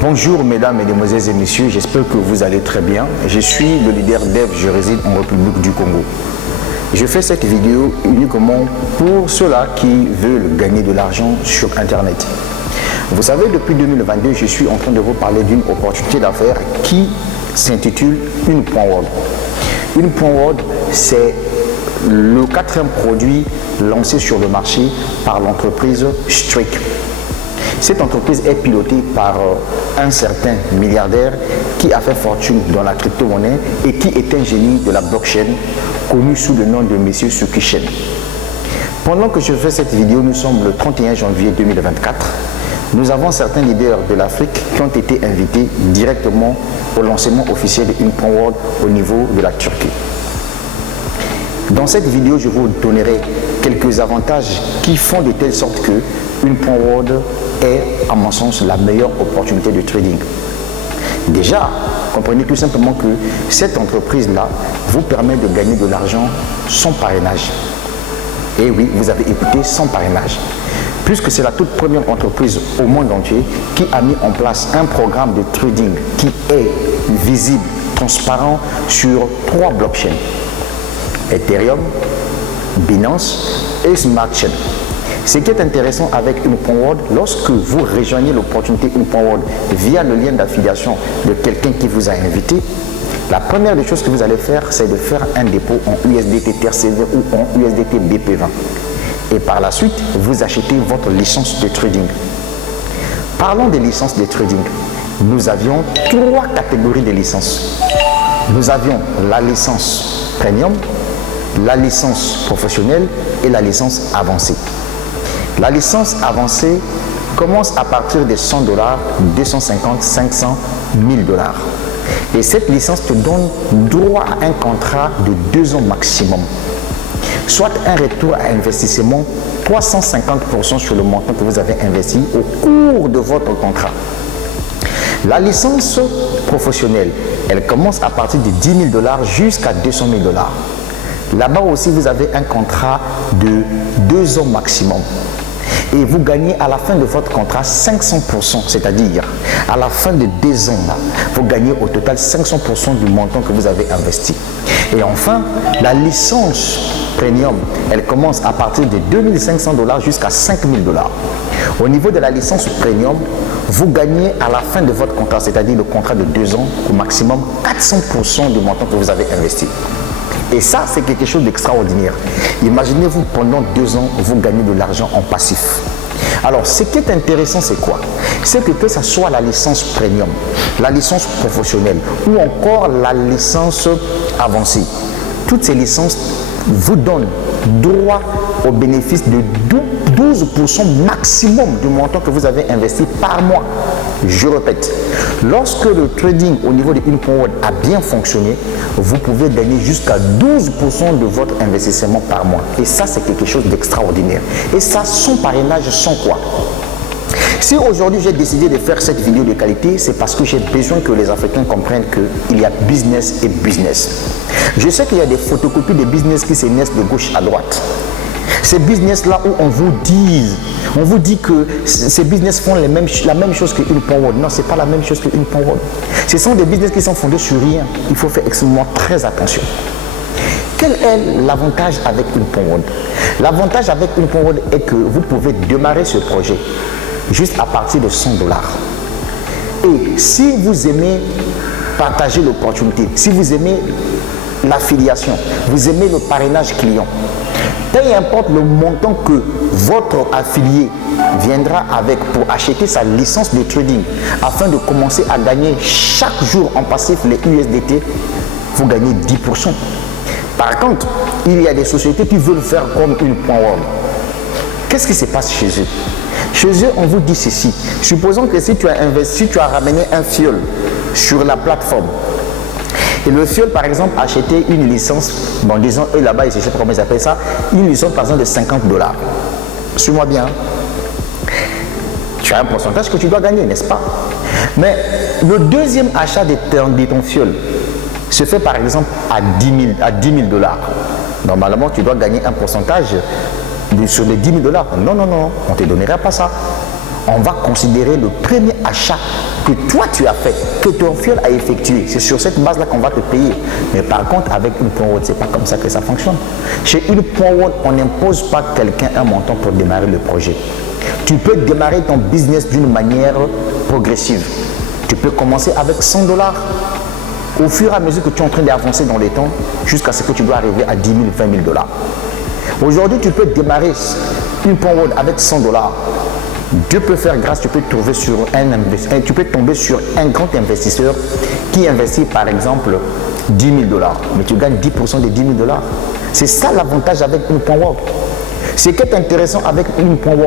Bonjour mesdames, mesdemoiselles et messieurs, j'espère que vous allez très bien. Je suis le leader Dev, je réside en République du Congo. Je fais cette vidéo uniquement pour ceux-là qui veulent gagner de l'argent sur Internet. Vous savez, depuis 2022, je suis en train de vous parler d'une opportunité d'affaires qui s'intitule Une.world. Une.world, c'est le quatrième produit lancé sur le marché par l'entreprise Streak. Cette entreprise est pilotée par un certain milliardaire qui a fait fortune dans la crypto-monnaie et qui est un génie de la blockchain, connu sous le nom de M. Suki Shen. Pendant que je fais cette vidéo, nous sommes le 31 janvier 2024. Nous avons certains leaders de l'Afrique qui ont été invités directement au lancement officiel de Une.world au niveau de la Turquie. Dans cette vidéo, je vous donnerai quelques avantages qui font de telle sorte que Une.world est, à mon sens, la meilleure opportunité de trading. Déjà, comprenez tout simplement que cette entreprise-là vous permet de gagner de l'argent sans parrainage. Et oui, vous avez écouté, sans parrainage. Puisque c'est la toute première entreprise au monde entier qui a mis en place un programme de trading qui est visible, transparent sur 3 blockchains. Ethereum, Binance et Smart Chain. Ce qui est intéressant avec Une.world, lorsque vous rejoignez l'opportunité Une.world via le lien d'affiliation de quelqu'un qui vous a invité, la première des choses que vous allez faire, c'est de faire un dépôt en USDT TRCV ou en USDT BP20. Et par la suite, vous achetez votre licence de trading. Parlons des licences de trading. Nous avions 3 catégories de licences. Nous avions la licence premium, la licence professionnelle et la licence avancée. La licence avancée commence à partir de $100, 250, 500, 1000 $. Et cette licence te donne droit à un contrat de 2 ans maximum, soit un retour à investissement 350% sur le montant que vous avez investi au cours de votre contrat. La licence professionnelle, elle commence à partir de $10 000 jusqu'à 200 000 $. Là-bas aussi, vous avez un contrat de 2 ans maximum. Et vous gagnez à la fin de votre contrat 500%, c'est-à-dire à la fin de 2 ans, là, vous gagnez au total 500% du montant que vous avez investi. Et enfin, la licence premium, elle commence à partir de 2 500 $ jusqu'à 5 000 $. Au niveau de la licence premium, vous gagnez à la fin de votre contrat, c'est-à-dire le contrat de 2 ans, au maximum 400% du montant que vous avez investi. Et ça, c'est quelque chose d'extraordinaire. Imaginez-vous, pendant 2 ans, vous gagnez de l'argent en passif. Alors, ce qui est intéressant, c'est quoi? C'est que ce soit la licence premium, la licence professionnelle ou encore la licence avancée, toutes ces licences vous donnent droit au bénéfice de 12% maximum du montant que vous avez investi par mois. Je répète, lorsque le trading au niveau de Une.world a bien fonctionné, vous pouvez gagner jusqu'à 12% de votre investissement par mois. Et ça, c'est quelque chose d'extraordinaire. Et ça, sans parrainage, sans quoi? Si aujourd'hui j'ai décidé de faire cette vidéo de qualité, c'est parce que j'ai besoin que les Africains comprennent qu'il y a business et business. Je sais qu'il y a des photocopies de business qui se naissent de gauche à droite. Ces business-là où on vous dit que ces business font la même chose que Une.world. Non, ce n'est pas la même chose que Une.world. Ce sont des business qui sont fondés sur rien. Il faut faire extrêmement très attention. Quel est l'avantage avec Une.world? L'avantage avec Une.world est que vous pouvez démarrer ce projet juste à partir de $100. Et si vous aimez partager l'opportunité, si vous aimez l'affiliation, vous aimez le parrainage client, peu importe le montant que votre affilié viendra avec pour acheter sa licence de trading afin de commencer à gagner chaque jour en passif les USDT, vous gagnez 10%. Par contre, il y a des sociétés qui veulent faire comme Une.world. Qu'est-ce qui se passe chez eux? Chez eux, on vous dit ceci. Supposons que si tu as investi, tu as ramené un fiole sur la plateforme. Et le fiole, par exemple, a acheté une licence, bon, disons, eux là-bas, je ne sais pas comment ils appellent ça, une licence, par exemple, de $50. Suis-moi bien. Tu as un pourcentage que tu dois gagner, n'est-ce pas? Mais le deuxième achat de ton fiole se fait, par exemple, à 10 000 $. Normalement, tu dois gagner un pourcentage sur les 10 000 $. Non, non, non, on ne te donnera pas ça. On va considérer le premier achat que toi tu as fait, que ton fiel a effectué. C'est sur cette base-là qu'on va te payer. Mais par contre, avec une point World, c'est pas comme ça que ça fonctionne. Chez une point World, on n'impose pas quelqu'un un montant pour démarrer le projet. Tu peux démarrer ton business d'une manière progressive. Tu peux commencer avec 100 $. Au fur et à mesure que tu es en train d'avancer dans les temps, jusqu'à ce que tu dois arriver à 10 000, 20 000 $. Aujourd'hui, tu peux démarrer une point World avec 100 $. Dieu peut faire grâce, tu peux tomber sur un grand investisseur qui investit par exemple 10 000 $, mais tu gagnes 10% des 10 000 $. C'est ça l'avantage avec une point World. Ce qui est intéressant avec une point World,